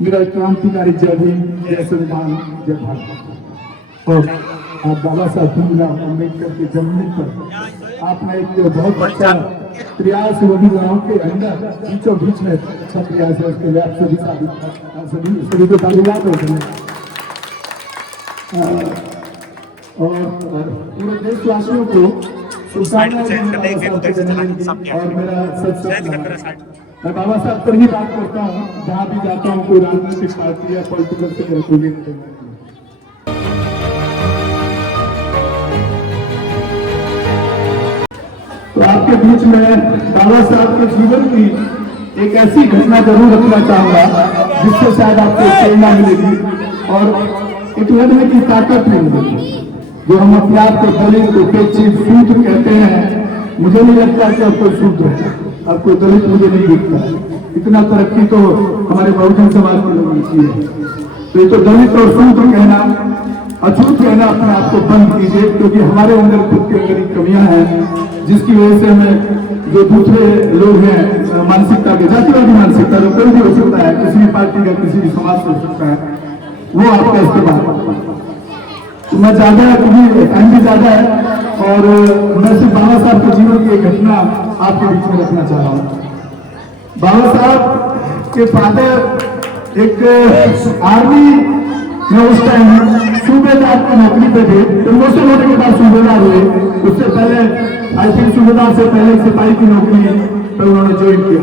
मेरा क्रांतिकारी जय भीम, जय संविधान, जय भारत। और बाबा साहब भीमराव अम्बेडकर के जन्मदिन पर आपने एक बहुत अच्छा प्रयास मोदी गांव के अंदर बीचों बीच में अच्छा प्रयास है, उसके लिए आप सभी को तालीबात होते हैं। और पूरे देशवासियों को और मेरा सच मैं बाबा साहब पर ही बात करता हूँ, जहाँ भी जाता हूँ, कोई राजनीतिक पार्टी या पॉलिटिकल से मेरा कोई नहीं। तो आपके बीच में बाबा साहब के जीवन की एक ऐसी घटना जरूर रखना चाहूंगा जिससे शायद आपको प्रेरणा मिलेगी और एक लड़ने की ताकत मिलेगी। जो हम अपने आप को दलित उपेक्षित शूद्र कहते हैं, मुझे नहीं लगता कि अब कोई शूद्र है, अब कोई दलित मुझे नहीं दिखता। इतना तरक्की तो हमारे बहुजन समाज के लोगों की है। तो ये तो दलित और शूद्र कहना, अछूत कहना अपने आप को बंद कीजिए, क्योंकि हमारे अंदर खुद के अंदर कमियां हैं जिसकी वजह से हमें जो दूसरे लोग हैं मानसिकता के, जातिवादी मानसिकता, जो कोई भी हो सकता है, किसी भी पार्टी का, किसी भी समाज से हो सकता है, वो आपका इस्तेमाल। तो मैं ज्यादा क्योंकि टाइम भी ज्यादा है और मैं सिर्फ बाबा साहब के जीवन की एक घटना आपके बीच में रखना चाह रहा हूँ। बाबा साहब के फादर एक आर्मी में उस टाइम सूबेदार की नौकरी पे थे। प्रमोशन होने के बाद सूबेदार हुए, उससे पहले आई थिंक सूबेदार से पहले सिपाही की नौकरी पे उन्होंने ज्वाइन किया।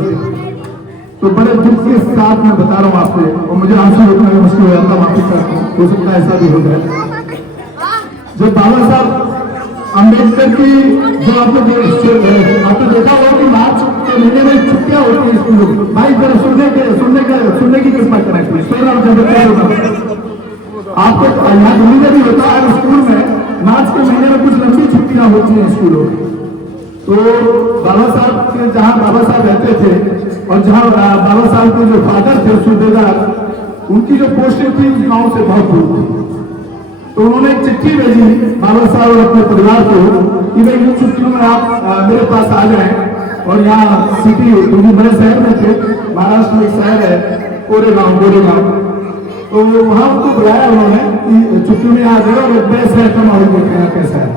तो बड़े दुख के साथ मैं बता रहा हूँ आपसे, और मुझे आंसू रोकना भी मुश्किल हो जाता, माफी करता हूँ, हो सकता है ऐसा भी हो जाए। जो बाबा साहब अम्बेडकर की जो आपने देखा होगा कि मार्च के महीने में छुट्टियां होती है स्कूलों में। भाई जरा सुनने की कृपा करें, आपको यहाँ दिल्ली में भी होता है स्कूल में मार्च के महीने में कुछ लंबी छुट्टियां होती हैं स्कूलों में। तो बाबा साहब के जहाँ बाबा साहब रहते थे और जहाँ बाबा साहब के जो फादर थे सूबेदार, उनकी जो पोस्टें थी गाँव से बहुत दूर थी। तो उन्होंने एक चिट्ठी भेजी बाबा साहब और अपने परिवार को कि भाई इन छुट्टियों में आप मेरे पास आ जाएं। और यहाँ सिटी, क्योंकि बड़े शहर में थे, महाराष्ट्र में एक शहर है गोरेगांव, तो वहां उनको बुलाया उन्होंने कि छुट्टी में आ जाए और एक बड़े शहर का माहौल देखें कैसा है।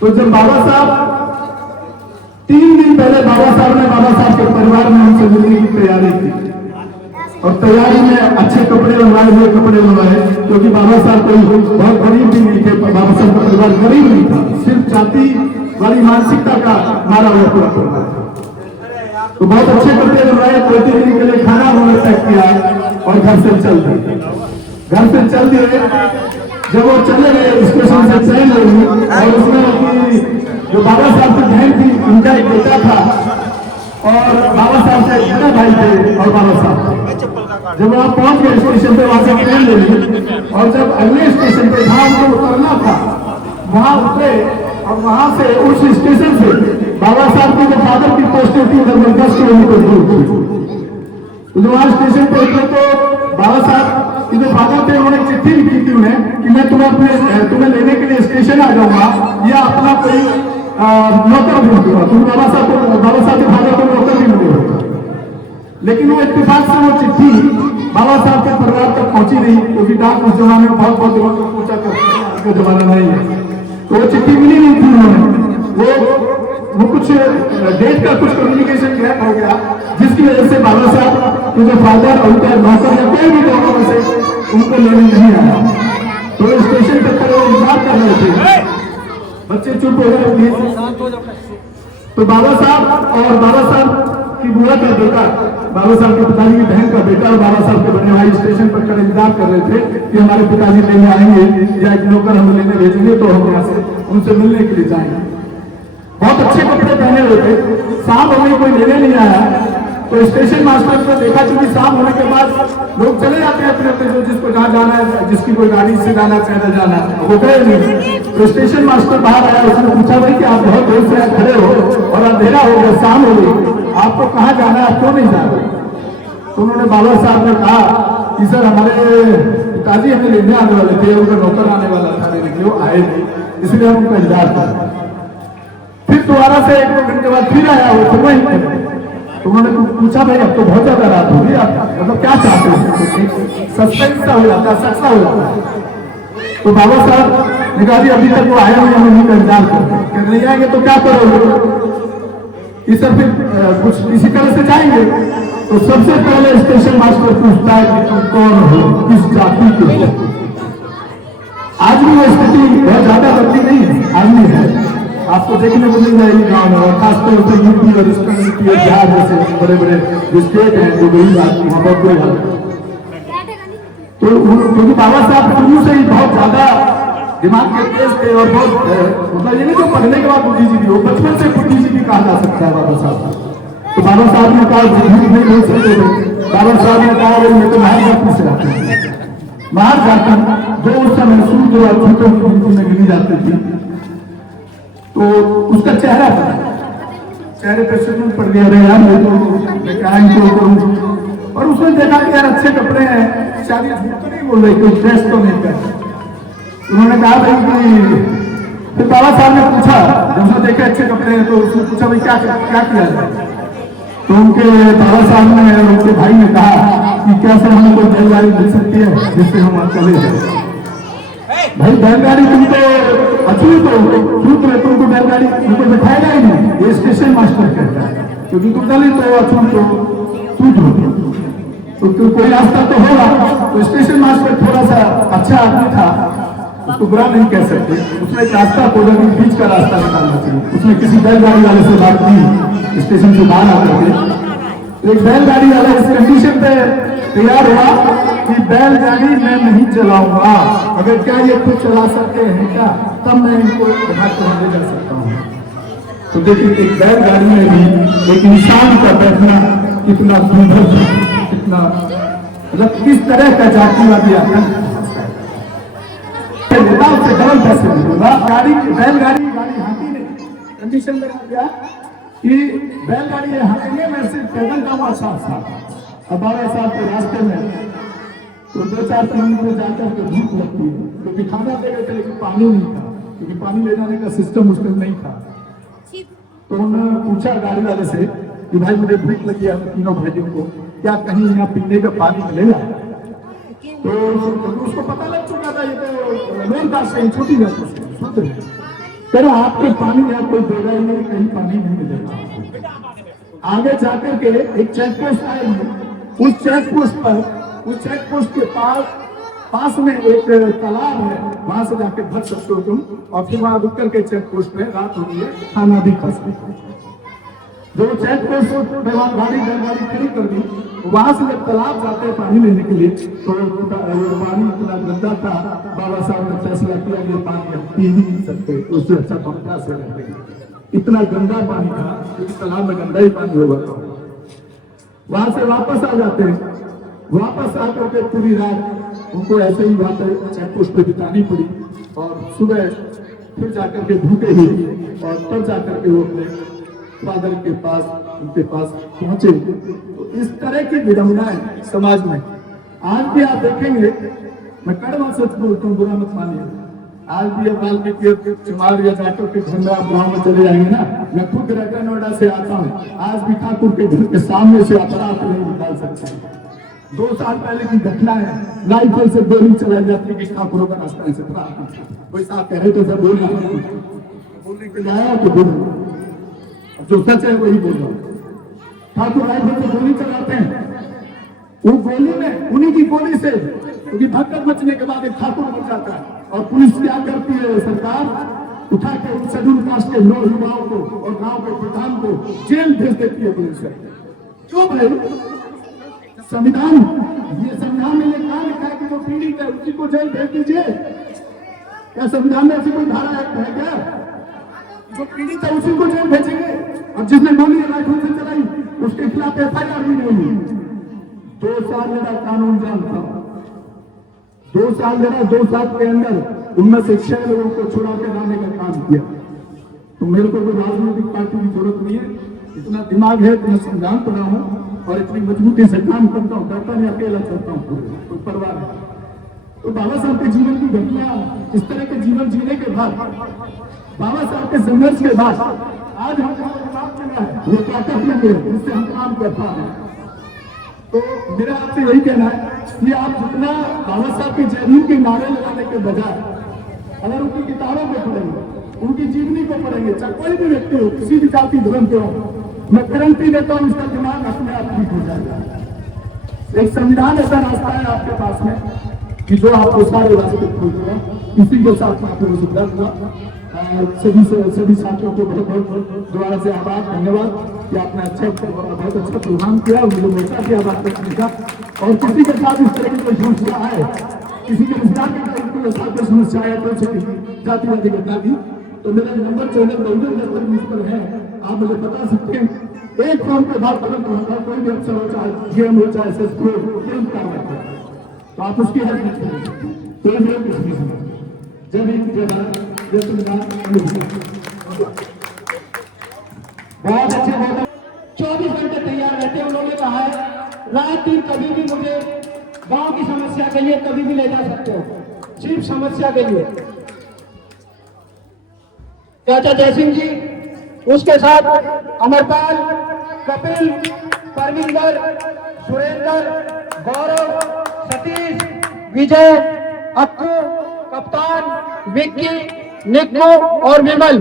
तो जब बाबा साहब 3 दिन पहले बाबा साहब के परिवार ने उनसे मिलने की तैयारी की और तैयारी में अच्छे कपड़े बनवाए, हुए कपड़े बनवाए, क्योंकि बाबा साहब कोई बहुत गरीब भी नहीं थे, बाबा साहब का परिवार गरीब नहीं था, सिर्फ जाति वाली मानसिकता का मारा हुआ पूरा परिवार था। तो बहुत अच्छे कपड़े बनवाए, 2-3 दिन के लिए खाना उन्होंने पैक किया और घर से चल दिए। जब वो चले गए स्टेशन से ट्रेन लगी और उसमें जो बाबा साहब की बहन थी, उनका एक बेटा था और बाबा साहब से बड़े भाई थे और बाबा साहब थे। जब वहां पहुंच गए स्टेशन पे, वहां से ट्रेन ले ली और जब अगले स्टेशन पे जहां उनको उतरना था वहां उतरे और वहां से उस स्टेशन से बाबा साहब की जो फादर की पोस्टें थी उधर 10 किलोमीटर दूर थी। तो वहां स्टेशन पे उतरे तो बाबा साहब की जो फादर थे उन्होंने चिट्ठी लिखी थी उन्हें कि मैं तुम्हें लेने के लिए स्टेशन आ जाऊंगा या अपना कोई नौकर भी होगा। तो बाबा साहब के फादर को नौकर भी मिले होगा। लेकिन वो इत्तेफाक से वो चिट्ठी बाबा साहब के परिवार तक पहुंची नहीं, क्योंकि डाक उस जमाने में बहुत पहुंचा का जमाना नहीं है। तो वो चिट्ठी मिली नहीं थी उन्होंने, वो कुछ डेट का कुछ कम्युनिकेशन गैप हो गया, जिसकी वजह से बाबा साहब के जो फादर और उनका नौकर या कोई भी लोगों में से उनको लेने नहीं आया। तो स्टेशन पर खड़े इंतजार कर रहे थे, बच्चे चुप हो गए। तो बाबा साहब की बुआ का बेटा, बाबा साहब के पिताजी की बहन का बेटा और बाबा साहब के बने भाई स्टेशन पर खड़े इंतजार कर रहे थे कि हमारे पिताजी लेने आएंगे या एक नौकर हम लेने भेजेंगे तो हम यहाँ से उनसे मिलने के लिए जाएंगे। बहुत अच्छे कपड़े पहने हुए थे, शाम होने कोई लेने नहीं आया। तो स्टेशन मास्टर ने देखा, क्योंकि शाम होने के बाद लोग चले जाते हैं अपने अपने, जो जिसको जहाँ जाना है, जिसकी कोई गाड़ी से जाना, पैदल जाना, वो गए नहीं। तो स्टेशन मास्टर बाहर आया, उसने पूछा भाई कि आप बहुत देर से खड़े हो और अंधेरा हो गया, शाम हो गई, आपको कहाँ जाना है, आप क्यों नहीं जा रहे? तो उन्होंने बाबा साहब ने कहा कि सर हमारे पिताजी हमें लेने आने वाले थे, उनका नौकर आने वाला था लेने के लिए, वो आए थे, इसलिए हम उनका इंतजार कर। फिर दोबारा से 1-2 घंटे बाद फिर आया वो, फिर वहीं तो उन्होंने पूछा भाई अब तो बहुत ज्यादा रात होगी, आप मतलब क्या चाहते हो? सस्पेंस सा हो जाता है, सच्चा हो जाता है। तो बाबा साहब ने कहा जी अभी तक वो आया नहीं, हम उन्हीं का इंतजार करते हैं, नहीं आएंगे तो क्या करोगे? ये सब फिर कुछ इसी तरह से जाएंगे। तो सबसे पहले स्टेशन मास्टर पूछता है कि तुम कौन हो, किस जाति के हो? आज भी वो स्थिति बहुत ज्यादा बदली नहीं है, आज भी है, आपको देखने को मिल जाएगी गाँव में, और खासतौर से यूपी और यूपी और बिहार जैसे बड़े बड़े जो स्टेट हैं जो गरीब आदमी वहाँ बहुत कोई हाल। तो क्योंकि बाबा साहब शुरू से ही बहुत ज्यादा दिमाग के तेज थे और बहुत मतलब ये नहीं तो पढ़ने के बाद बुद्धिजीवी हो, बचपन से बुद्धिजीवी कहा जा सकता है बाबा साहब। तो बाबा साहब ने कहा बुद्धिजीवी नहीं बोल सकते थे। बाबा साहब ने कहा मैं तो बाहर जाति से आता हूँ, बाहर जाति जो उस समय सूद और छूटों की गिनती में गिनी जाती थी। तो उसका चेहरा चेहरे पे सुकून पड़ गया, अरे यार मैं तो क्राइम को करूँ। और उसने देखा कि यार अच्छे कपड़े हैं, शादी झूठ तो नहीं बोल रहे, कोई ड्रेस तो नहीं कर। उन्होंने कहा भाई कि फिर बाबा साहब ने पूछा, जब उसने देखे अच्छे कपड़े हैं तो उसने पूछा भाई क्या किया जाए? तो उनके बाबा साहब ने और उनके भाई ने कहा कि क्या सर हमें कोई बैलगाड़ी मिल सकती है जिससे हम चले जाए? भाई बैलगाड़ी तुम तो अछूत हो, छूत में तुमको बैलगाड़ी तुमको बिठाएगा ही नहीं, ये स्टेशन मास्टर कहता है, क्योंकि तुम दलित हो, अछूत हो, छूत हो, तो कोई रास्ता तो होगा। तो स्टेशन मास्टर थोड़ा सा अच्छा आदमी था, उसको बुरा नहीं कह सकते, उसने एक रास्ता खोजा कि बीच का रास्ता निकालना चाहिए। उसने किसी बैलगाड़ी वाले से बात की स्टेशन से बाहर आकर के, एक बैलगाड़ी वाला इस कंडीशन पे तैयार हुआ कि बैलगाड़ी मैं नहीं चलाऊंगा, अगर क्या ये खुद चला सकते हैं क्या, तब मैं इनको घर पर ले जा सकता हूँ। तो देखिए एक बैलगाड़ी में भी एक इंसान का बैठना कितना दुर्लभ, कितना मतलब किस तरह का जातिवादी आतंक नेताओं से डबल पैसे मिलेगा। बैलगाड़ी हाथी ने कंडीशन लगा दिया कि बैलगाड़ी हाथी मैं सिर्फ पैदल जाऊंगा 7 साल, अब 12 साल के रास्ते में तो 2-4 किलोमीटर जाकर के भूख लगती है, क्योंकि खाना दे गए थे लेकिन पानी नहीं था, क्योंकि पानी ले जाने का सिस्टम उसमें नहीं था। तो उन्होंने पूछा गाड़ी वाले से कि भाई मुझे भूख लगी है, तीनों भाइयों को, क्या कहीं यहाँ पीने का पानी मिलेगा? तो उसको पता लग चुका था ये तो लोनदास से छोटी जाती है, कह आपको पानी यहाँ कोई देगा ही नहीं, कहीं पानी नहीं मिलेगा। आगे जाकर के एक चेक पोस्ट आएगी, उस चेक पोस्ट के पास में एक तालाब है, वहां से जाके भर सकते हो तुम, और फिर वहां रुक करके चेक पोस्ट में रात होती है, खाना भी खा सकते हो। जो चेक पोस्ट में वहां गाड़ी खड़ी कर दी, वहां से जब तालाब जाते हैं पानी लेने के लिए, तो पानी इतना गंदा था, बाबा साहब ने फैसला किया ये पानी हम पी नहीं सकते, उससे अच्छा हम प्यास से रहते हैं। इतना गंदा पानी था, क्योंकि तालाब में गंदा ही पानी होगा। वहां से वापस आ जाते हैं, वापस आकर के पूरी रात उनको ऐसे ही वहां पर चेक पोस्ट पे बितानी पड़ी, और सुबह फिर जाकर के भूखे ही, और तब जाकर के वो अपने फादर के पास उनके पास पहुंचे। तो इस तरह की विडंबनाएं समाज में आज भी आप देखेंगे, मैं कड़वा सच बोलता हूँ, बुरा मत मानिए, आज भी अब वाल्मीकि चुमार या जाटों के घर में आप गाँव में चले जाएंगे ना, मैं खुद रहकर नोएडा से आता हूँ, आज भी ठाकुर के घर के सामने से अपराध नहीं निकाल सकते। 2 साल पहले की घटना है, राइफल से गोली चलाई जाती है, ठाकुरों का रास्ता ऐसे कोई साहब कह रहे थे सर बोलने के लिए आया तो बोलो, जो सच है वही बोल रहा हूँ। ठाकुर राइफल से गोली चलाते हैं, वो गोली में उन्हीं की गोली से, क्योंकि भगदड़ मचने के बाद एक ठाकुर मर जाता है, और पुलिस क्या करती है, सरकार उठा के शेड्यूल कास्ट के 9 युवाओं को और गांव के प्रधान को जेल भेज देती है पुलिस। क्यों भाई? संविधान, ये संविधान में कहा लिखा है कि जो पीड़ित है उसी को जेल भेज दीजिए? क्या संविधान में ऐसी कोई धारा है क्या? जो पीड़ित है उसी को जेल भेजेंगे, और जिसने गोली राइफल से चलाई उसके खिलाफ FIR भी नहीं हुई। 2 साल मेरा कानून जान था, 2 साल मेरा, 2 साल के अंदर उनमें से 6 लोगों को छुड़ा के लाने का काम किया। तो मेरे को कोई राजनीतिक पार्टी की जरूरत नहीं है, इतना दिमाग है, इतना संविधान पढ़ा हूँ और इतनी मजबूती से काम करता हूँ, करता नहीं अकेला चलता हूँ, कोई परवाह नहीं। तो बाबा साहब के जीवन की घटना, इस तरह के जीवन जीने के बाद, बाबा साहब के संघर्ष के बाद आज हम समाप्त में है वो क्या करेंगे जिससे हम काम कर पा रहे हैं। तो मेरा आपसे यही कहना है कि आप जितना बाबा साहब के जयंती के नारे लगाने के बजाय अगर उनकी किताबों को पढ़ेंगे, उनकी जीवनी को पढ़ेंगे, चाहे कोई भी व्यक्ति हो, किसी भी जाति धर्म के हो, मैं गारंटी देता हूँ इसका दिमाग अपने आप ठीक हो जाएगा। एक संविधान ऐसा रास्ता है आपके पास में कि जो आपको सारे रास्ते खोल दिया। इसी के साथ मैं आपको सुविधा दूंगा। सभी साथियों को बहुत बहुत दोबारा से आभार, धन्यवाद कि आपने बहुत अच्छा प्रोग्राम किया, मुझे मौका दिया बात करने का। और किसी के साथ इस तरह की कोई समस्या है, किसी के विस्तार के साथ कोई समस्या है, तो जातिवादी घटना की, तो मेरा नंबर चैनल पर है, आप मुझे बता सकते हैं। एक फॉर्म पे बात तुरंत होगा, कोई भी अफसर हो, चाहे जीएम हो, चाहे एसएसपी हो, तुरंत कार्रवाई करें, तो आप उसकी हेल्प नहीं करेंगे। जय हिंद, जय भारत, जय संविधान। बहुत अच्छे, बहुत 24 घंटे तैयार रहते हैं। उन्होंने कहा है रात दिन कभी भी मुझे गांव की समस्या के लिए कभी भी ले जा सकते हो, सिर्फ समस्या के लिए। चाचा जयसिंह जी, उसके साथ अमरपाल, कपिल, परमिंदर, सुरेंद्र, गौरव, सतीश, विजय, अक्कू, कप्तान, विक्की, निक्कू और विमल,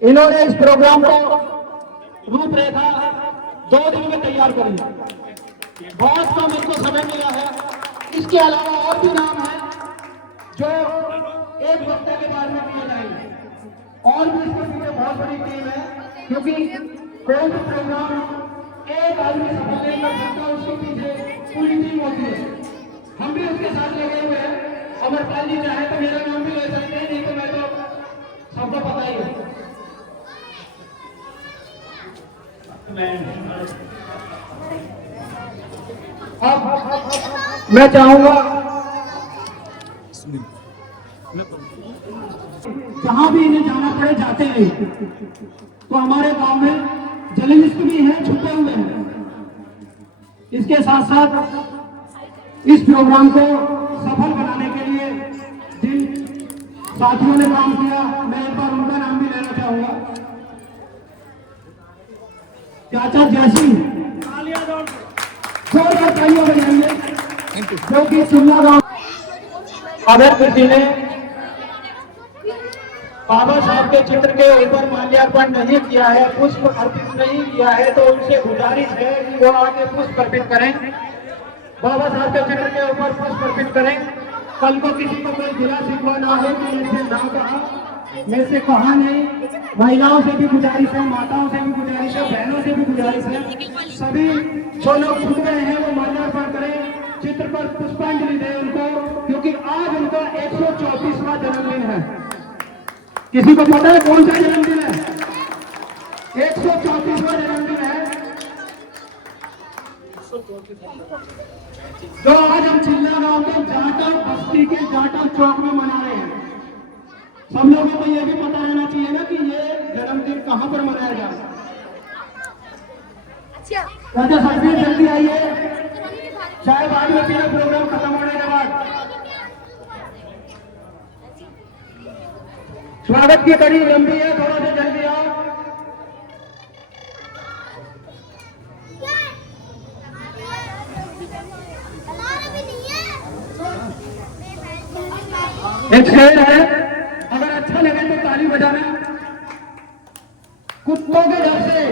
इन्होंने इस प्रोग्राम को रूपरेखा 2 दिन में तैयार करी। बहुत कम इनको समय मिला है। इसके अलावा और भी नाम है जो एक वक्ता के बाद में किए जाएंगे। और भी इसके पीछे बहुत बड़ी टीम है, क्योंकि कोई भी प्रोग्राम एक आदमी सफल नहीं कर सकता, उसके पीछे पूरी टीम होती है। हम भी उसके साथ लगे हुए हैं। अमरपाल जी चाहे तो मेरा नाम भी ले सकते हैं, नहीं तो मैं तो सबको पता ही है। अब मैं चाहूंगा जहां भी इन्हें जाना पड़े जाते हैं। तो हमारे गांव में जर्नलिस्ट भी हैं, छुपे हुए हैं। इसके साथ साथ इस प्रोग्राम को सफल बनाने के लिए जिन साथियों ने काम किया, मैं एक बार उनका नाम भी लेना चाहूंगा। चाचा जयसिंह, जोरदार तालियां बजाइए, जो कि चिल्ला गांव। अगर किसी ने बाबा साहब के चित्र के ऊपर माल्यार्पण नहीं किया है, पुष्प अर्पित नहीं किया है, तो उनसे गुजारिश है कि वो आगे पुष्प अर्पित करें, बाबा साहब के चित्र के ऊपर पुष्प अर्पित करें। कल को किसी को कोई गिला शिकवा ना हो कि ऐसे ना कहा, मेरे से कहा नहीं। महिलाओं से भी गुजारिश है, माताओं से भी गुजारिश है, बहनों से भी गुजारिश है, सभी जो लोग छूट गए हैं वो माल्यार्पण करें, चित्र पर पुष्पांजलि दें उनको, क्योंकि आज उनका 134वां जन्मदिन है। किसी को पता है कौन सा जन्मदिन है? 134वां जन्मदिन है, जो आज हम चिल्ला गांव में जाटा बस्ती के जाटा चौक में मना रहे हैं। सब लोगों को यह भी पता रहना चाहिए ना कि ये जन्मदिन कहां पर मनाया जा रहा है। राजा साहब जल्दी आइए, चाय बाद में पीना, प्रोग्राम खत्म होने के बाद। स्वागत की कड़ी लंबी है, थोड़ा सा जल्दी आओ। एक शेर है, अगर अच्छा लगे तो ताली बजाना। कुत्तों के डर से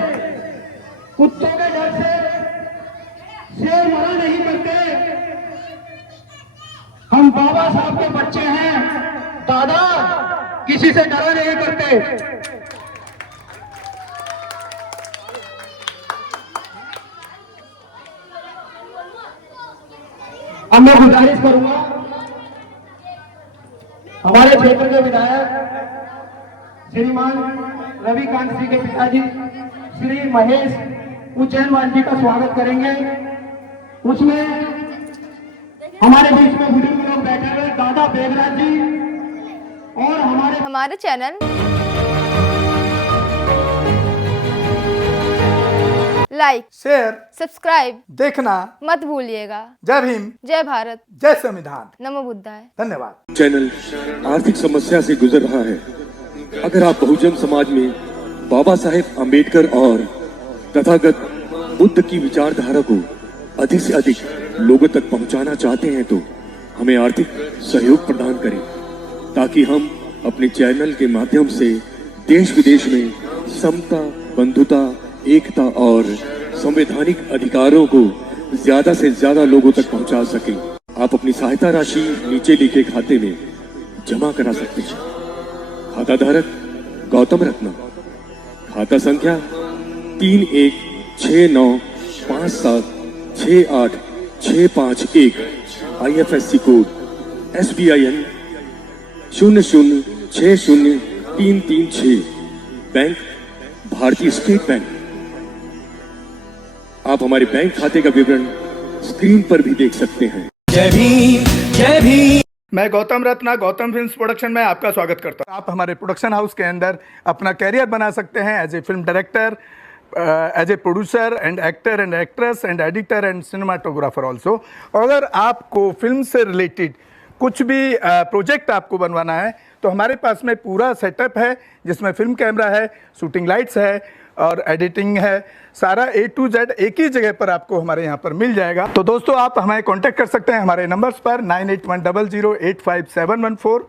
शेर मरा नहीं करते। हम बाबा साहब के बच्चे हैं, दादा किसी से डरा नहीं करते। अब मैं गुजारिश करूंगा हमारे क्षेत्र के विधायक श्रीमान रविकांत जी के पिताजी श्री महेश उज्जैनवाल जी का स्वागत करेंगे। उसमें हमारे बीच में बुजुर्ग लोग बैठे हुए दादा बेगराज जी और हमारे चैनल लाइक, शेयर, सब्सक्राइब देखना मत भूलिएगा। जय भीम, जय भारत, जय संविधान, नमो बुद्धाय। धन्यवाद। चैनल आर्थिक समस्या से गुजर रहा है। अगर आप बहुजन समाज में बाबा साहेब अंबेडकर और तथागत बुद्ध की विचारधारा को अधिक से अधिक लोगों तक पहुंचाना चाहते हैं तो हमें आर्थिक सहयोग प्रदान करें, ताकि हम अपने चैनल के माध्यम से देश विदेश में समता, बंधुता, एकता और संवैधानिक अधिकारों को ज्यादा से ज्यादा लोगों तक पहुंचा सकें। आप अपनी सहायता राशि नीचे लिखे खाते में जमा करा सकते हैं। खाता धारक गौतम रत्ना, खाता संख्या 3169576865 IFSC कोड SBIN 0060336, बैंक भारतीय स्टेट बैंक। आप हमारे बैंक खाते का विवरण स्क्रीन पर भी देख सकते हैं। जय भीम, जय भीम। मैं गौतम रत्ना गौतम फिल्म्स प्रोडक्शन में आपका स्वागत करता हूं। आप हमारे प्रोडक्शन हाउस के अंदर अपना कैरियर बना सकते हैं as a film director, as a producer and actor and actress and editor and cinematographer also. अगर आपको फिल्म से रिलेटेड कुछ भी प्रोजेक्ट आपको बनवाना है तो हमारे पास में पूरा सेटअप है, जिसमें फिल्म कैमरा है, शूटिंग लाइट्स है और एडिटिंग है। सारा A to Z एक ही जगह पर आपको हमारे यहाँ पर मिल जाएगा। तो दोस्तों, आप हमें कांटेक्ट कर सकते हैं हमारे नंबर्स पर 9810085714